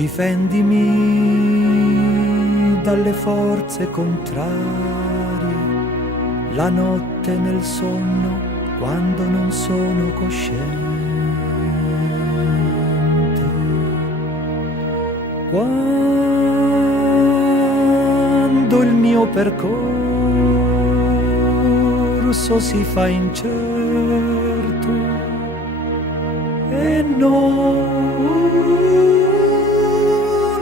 Difendimi dalle forze contrarie, la notte nel sonno quando non sono cosciente. Quando il mio percorso si fa incerto e non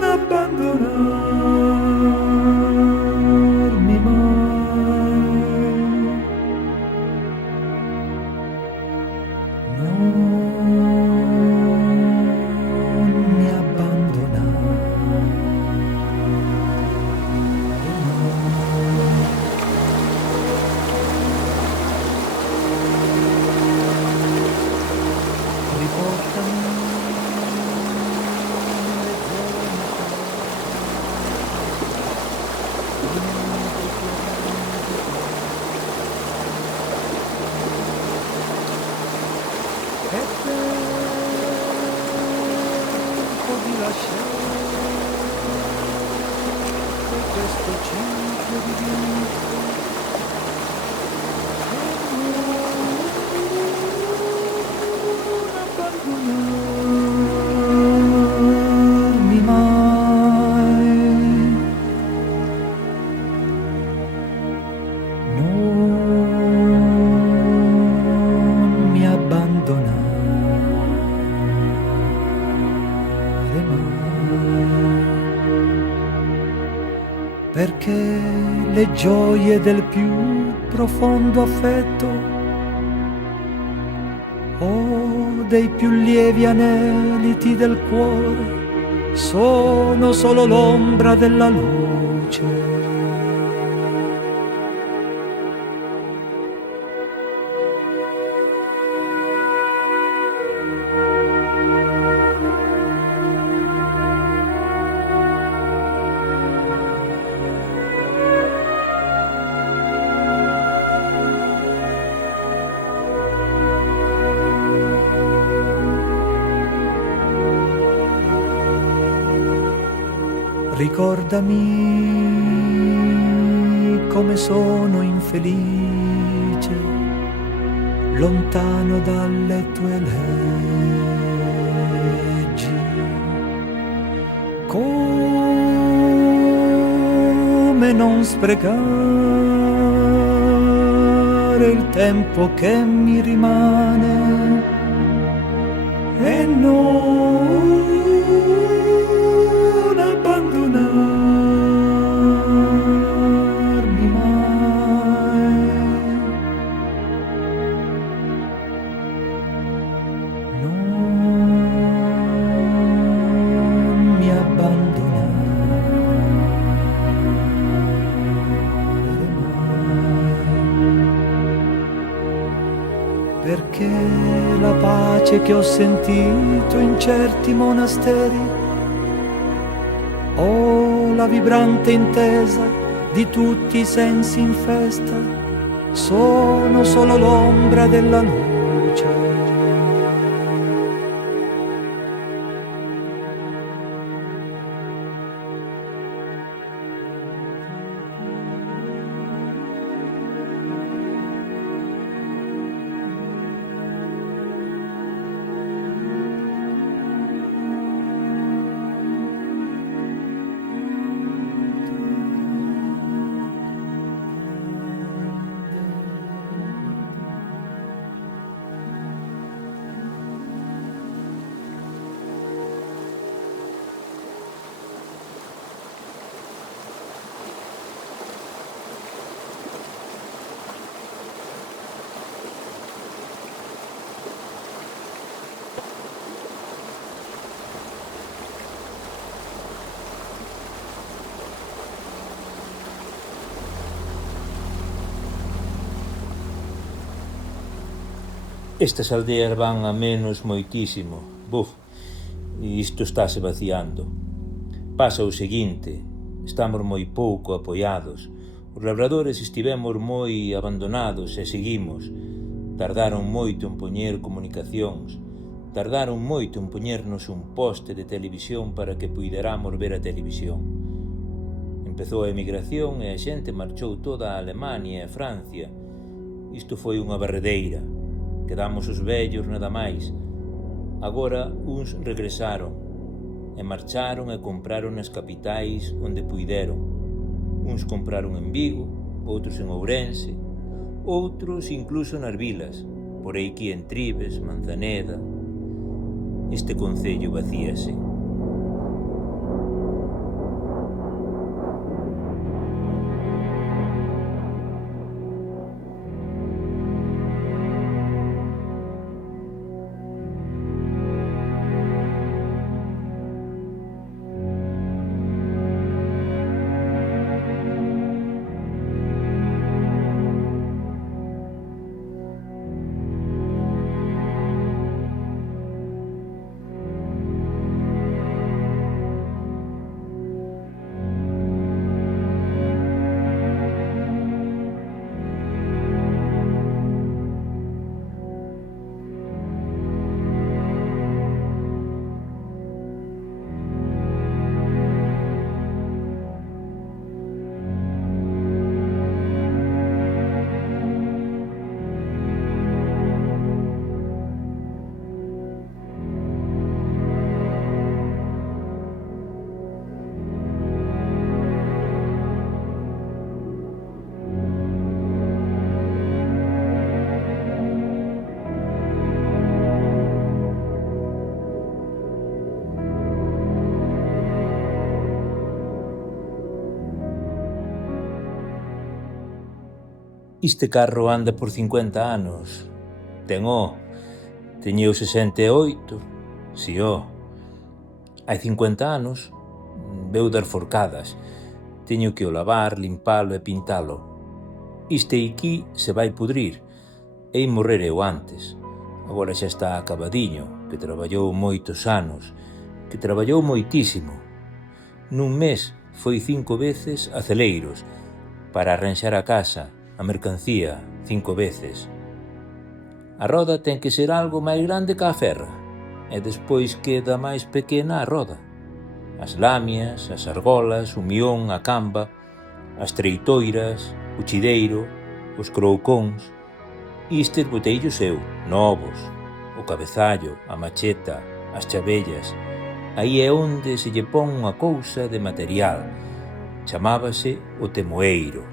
abbandonarmi mai, non mi abbandonare mai. Riportami nelle zone è tempo di lasciare questo ciclo di vita e non abbandonarmi mai, non mi abbandonare mai, perché le gioie del più profondo affetto o dei più lievi aneliti del cuore sono solo l'ombra della luce. Ricordami come sono infelice, lontano dalle tue leggi, come non sprecare il tempo che mi rimane e non abbandonarmi mai, non mi abbandonare mai, perché la pace che ho sentito in certi monasteri o la vibrante intesa di tutti i sensi in festa sono solo l'ombra della luce. Estas aldeas van a menos moitísimo. Buf, isto estáse vaciando. Pasa o seguinte, estamos moi pouco apoiados. Os labradores estivemos moi abandonados e seguimos. Tardaron moito en poñer comunicacións. Tardaron moito en poñernos un poste de televisión para que puideramos ver a televisión. Empezou a emigración e a xente marchou toda a Alemania e Francia. Isto foi unha barredeira. Quedamos os vellos nada máis. Agora uns regresaron e marcharon e compraron nas capitais onde puideron. Uns compraron en Vigo, outros en Ourense, outros incluso nas vilas, por aquí en Tribes, Manzaneda. Este concello vacíase. Este carro anda por 50 anos. Teño 68, si hai 50 anos, veu dar forcadas. Teño que o lavar, limpalo e pintalo. Este aquí se vai pudrir. Ei morrer eu antes. Agora xa está acabadiño, que traballou moitos anos, que traballou moitísimo. Nun mes foi 5 veces a celeiros para arranxar a casa, a mercancía, 5 veces. A roda ten que ser algo máis grande que a ferra, e despois queda máis pequena a roda. As lamias, as argolas, o mión, a camba, as treitoiras, o chideiro, os croucóns. Istes boteillos eu, novos, o cabezallo, a macheta, as chavellas. Aí é onde se lle pon unha cousa de material. Chamábase o temoeiro.